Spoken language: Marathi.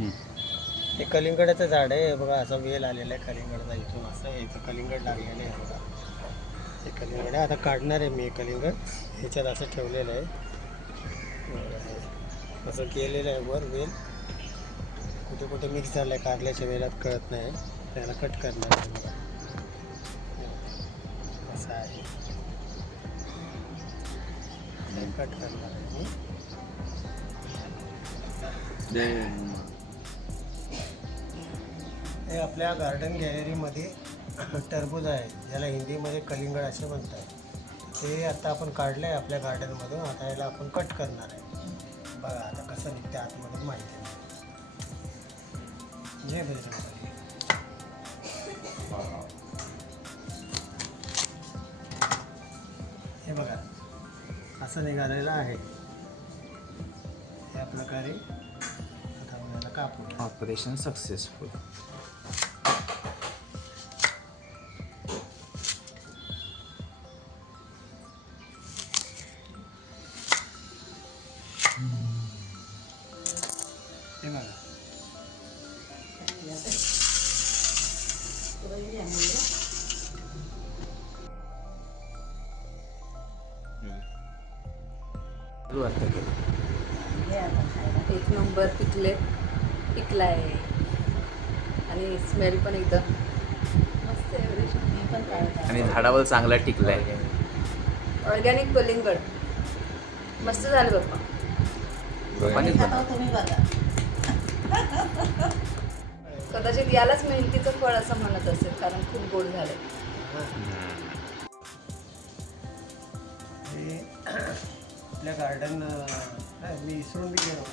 हे कलिंगडाचं झाड आहे बघा, असं वेल आलेला आहे कलिंगडचा. इथून असं याचं कलिंगड लागलेलं आहे बघा. हे कलिंगड आहे. आता काढणार आहे मी कलिंगड. ह्याच्यात असं ठेवलेलं आहे, असं केलेलं आहे वर वेल. कुठे कुठे मिक्स झालं आहे कारल्याच्या वेलात कळत नाही. त्याला कट करणार आहे बघा. असं आहे, कट करणार आहे मी. हे आपल्या गार्डन गॅलरीमध्ये टरबूज आहे, ज्याला हिंदीमध्ये कलिंगड असे म्हणतात. ते आता आपण काढलं आहे आपल्या गार्डनमधून. आता याला आपण कट करणार आहे. बघा आता कसं निघते आतमधून माहिती नाही. जय बजरंगबली. हे बघा असं निघालेलं आहे. या प्रकारे आता आपण याला कापू. Operation successful. हे बघा एक नंबर पिकलाय आणि स्मेल पण एकदम मस्त आहे. मी पण काय आणि झाडावर चांगला टिकलाय. ऑर्गॅनिक कलिंगड मस्त झालं बाप्पा. पप्पानीच बनवलं. तुम्ही बघा. कदाचित यालाच मेहनतीचं फळ असं म्हणत असेल, कारण खूप गोड झालंय. हे आपल्या गार्डन मी विसरून बी गेलो.